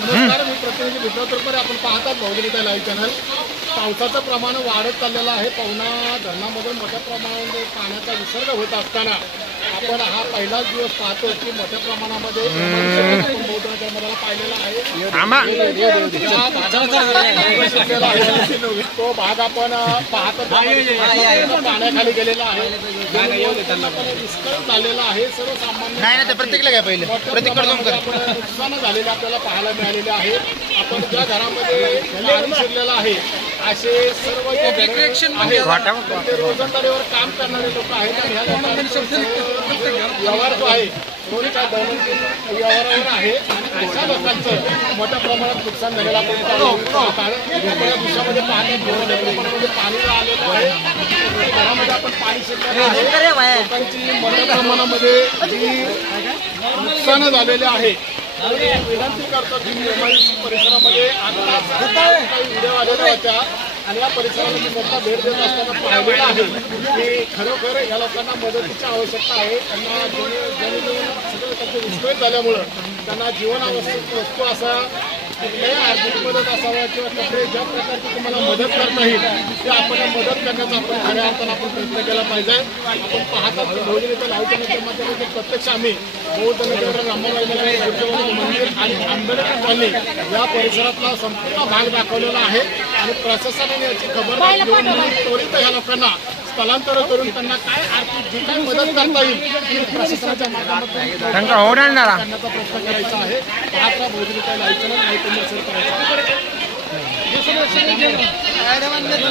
नमस्कार मी प्रतिनिधी विठ्ठल तुरपरे. आपण पाहतात भौगोलिका लाईव्ह चॅनल पावसाचं प्रमाण वाढत चाललेलं आहे. पवना धरणामधून मोठ्या प्रमाणामध्ये पाण्याचा विसर्ग होत असताना आपण हा पहिलाच दिवस पाहतो की मोठ्या प्रमाणामध्ये पाहिलेला आहे. तो भाग आपण पाहतो पाण्याखाली गेलेला आहे. विस्कळीत झालेला आहे सर्वसामान्य नाही ते प्रत्येकला काय पहिले. प्रत्येक नुकसान झालेले आपल्याला पाहायला मिळालेले आहे. आपण ज्या घरामध्ये शिरलेलं आहे असे सर्व जे घरं आहेत, वाटा ते रोजंदारीवर काम करणारे लोक आहेत. व्यवहार जो आहे कोणी दैनंदिन व्यवहारावर आहे. अशा लोकांचं मोठ्या प्रमाणात नुकसान झालेलं आपण कारण दिवसामध्ये पाणी मोठ्या प्रमाणामध्ये पाणी आलेलं आहे घरामध्ये आपण पाणी शिरलेलं आहे. लोकांची मोठ्या प्रमाणामध्ये जी नुकसान झालेले आहे विनंती करतो परिसरामध्ये आता काही व्हिडिओ आलेल्या होत्या. आणि या परिसराला मी स्वतः भेट देत असताना पाहिलेलं आहे. की खरोखर या लोकांना मदतीची आवश्यकता आहे. त्यांना सगळं त्यांचं विस्कळीत झाल्यामुळं त्यांना जीवनावश्यक वस्तू असा कुठल्याही आर्थिक मदत असावा किंवा कुठल्याही ज्या प्रकारची तुम्हाला मदत करता येईल ते आपण मदत करण्याचा आपण खऱ्या अर्थानं आपण प्रयत्न केला पाहिजे. आपण पाहतात की भोजन इथं माध्यमातून प्रत्यक्ष आम्ही बौद्ध नगर रामबाई मंदिर आणि आंबेडकर कॉलनी या परिसरातला संपूर्ण भाग दाखवलेला आहे. आणि प्रशासनाने याची खबरदारी घेऊन म्हणून त्वरित या लोकांना स्थलांतर करून त्यांना काय आर्थिक जी काही मदत करता येईल प्रशासनाच्या करण्याचा प्रयत्न करायचा आहे. भोजनी चॅनल आणि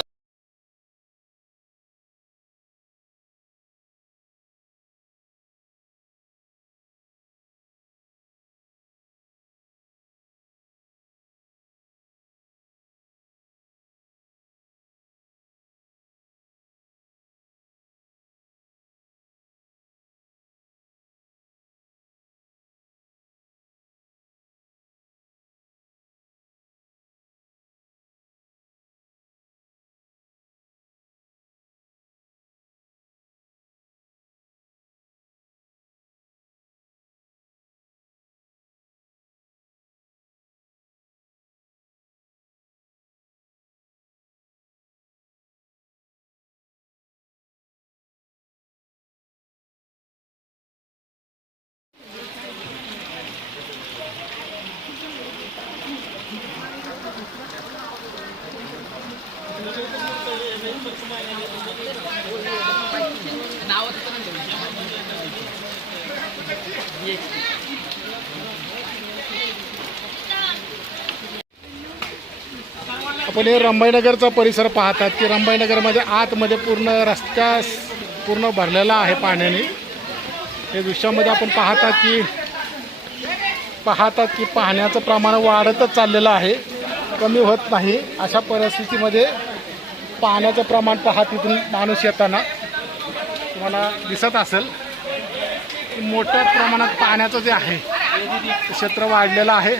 आपण हे रंबाईनगरचा परिसर पाहतात की रंबाईनगरमध्ये आतमध्ये पूर्ण रस्त्या पूर्ण भरलेला आहे पाण्याने. हे दृश्यामध्ये आपण पाहतात की पाहतात की पाण्याचं प्रमाण वाढतच चाललेलं आहे. कमी होत नाही. अशा परिस्थितीमध्ये पाण्याचं प्रमाण पहा तिथून माणूस येताना. तुम्हाला दिसत असेल की मोठ्या प्रमाणात पाण्याचं जे आहे क्षेत्र वाढलेलं आहे.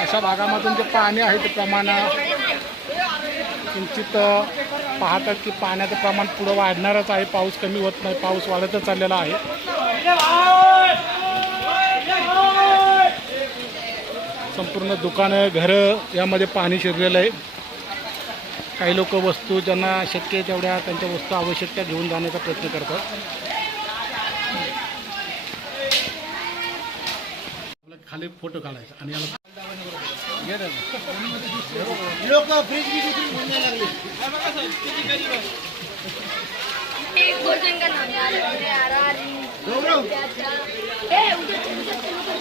अशा भागामधून जे पाणी आहे ते प्रमाण किंचित पाहतात की पाण्याचं प्रमाण पुढं वाढणारच आहे. पाऊस कमी होत नाही पाऊस वाढतच चाललेला आहे. संपूर्ण दुकानं घरं यामध्ये पाणी शिरलेलं आहे. काही लोक वस्तू ज्यांना शक्य आहे तेवढ्या त्यांच्या वस्तू आवश्यक त्या घेऊन जाण्याचा प्रयत्न करतात. खाली फोटो काढायचा आणि याला लोक फ्रीज यार ए उधर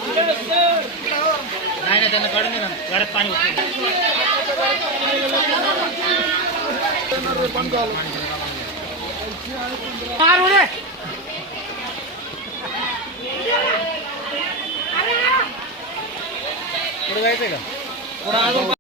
उधर नाही नाही त्यांना काढून ना. घरात पाणी होतं. पुढे जायचंय का?